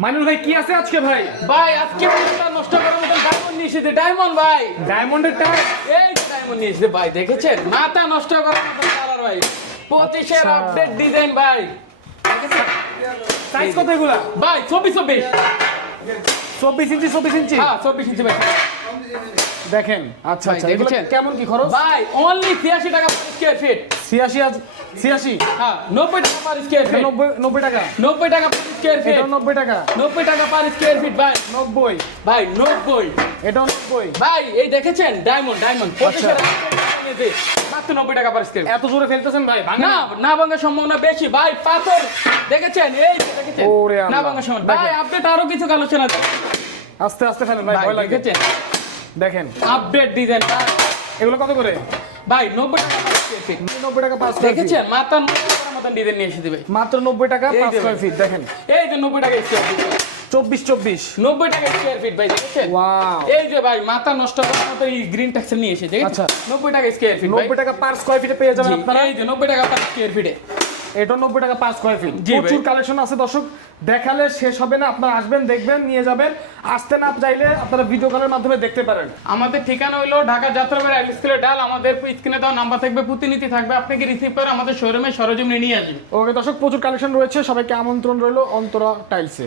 মাইনুল ভাই কি আছে আজকে ভাই? ভাই আজকে মাথা নষ্ট করার মতন ডায়মন্ড নিয়ে এসেছে, ডায়মন্ড ভাই। ডায়মন্ডের টাইপ? এই ডায়মন্ড নিয়ে এসেছে ভাই, দেখেছেন? মাথা নষ্ট করার মতন কালার ভাই, 25 আপডেট ডিজাইন ভাই। সাইজ কত এগুলা? ভাই 24 24 ইঞ্চি 24 ইঞ্চি? হ্যাঁ 24 ইঞ্চি ভাই। দেখেন আচ্ছা ভাই, আচ্ছা, এগুলো দেখেছেন? কেমন কি খরচ? ভাই অনলি 83 টাকা পার স্কয়ার ফিট। 86 হ্যাঁ 90 টাকা পার স্কয়ার ফিট। 90 টাকা? 90 টাকা পার স্কয়ার ফিট। এটাও 90 টাকা? 90 টাকা পার স্কয়ার ফিট ভাই। 90? ভাই 90। এটাও 90? ভাই এই দেখেছেন ডায়মন্ড 25 মাত্র 90 টাকা পার স্কয়ার। এত জোরে ফেলতেছেন ভাই? ভাঙে না না ভাঙার সম্ভাবনা বেশি ভাই, পাথর দেখেছেন? এই যে দেখেছেন ওরে আল্লাহ। না ভাঙার সম্ভাবনা। ভাই দেখেন। আপডেট আরো কিছু কালেকশন আছে আস্তে আস্তে ফেলেন ভাই, ভাই, ভয় লাগে। দেখেছেন? দেখেন আপডেট ডিজাইন এগুলো কত করে? ভাই 90 টাকা পার স্কয়ার ফিট। 90 টাকা 5 দেখেছেন মাথা নষ্ট করার মতন ডিজাইন নিয়ে এসেছে ভাই। মাত্র 90 টাকা এই 5 যে স্কয়ার ভাই। ফিট। দেখেন এই যে 90 টাকা স্কয়ার ফিট। 24 90 টাকা স্কয়ার ফিট ভাই, দেখেছেন? ওয়াও। এই যে ভাই মাথা নষ্ট করার মতো এই গ্রিন টেক্সচার নিয়ে এসেছে, দেখেছেন? আচ্ছা। 90 টাকা স্কয়ার ফিট ভাই। 90 টাকা পার স্কয়ার ফিটে পেয়ে যাবেন জি, আপনারা। এই যে 90 টাকা পার স্কয়ার ফিটে। এটা 90 টাকা পার স্কয়ার ফিট। জি ভাই। প্রচুর কালেকশন আছে দর্শক, দেখালে শেষ হবে না। আপনারা আসবেন, দেখবেন, নিয়ে যাবেন। আসতে না চাইলে আপনারা ভিডিও কলের মাধ্যমে দেখতে পারেন। আমাদের ঠিকানা হলো ঢাকা যাত্রাবাড়ি আইল স্কুলের ডাল। আমাদের স্ক্রিনে দেওয়া নাম্বার থাকবে, প্রতিনিধি থাকবে, আপনাকে রিসিভ করে আমাদের শোরুমে সরজমিনে নিয়ে আসবে। ওকে দর্শক, প্রচুর কালেকশন রয়েছে, সবাইকে আমন্ত্রণ রইল অন্তরা টাইলসে।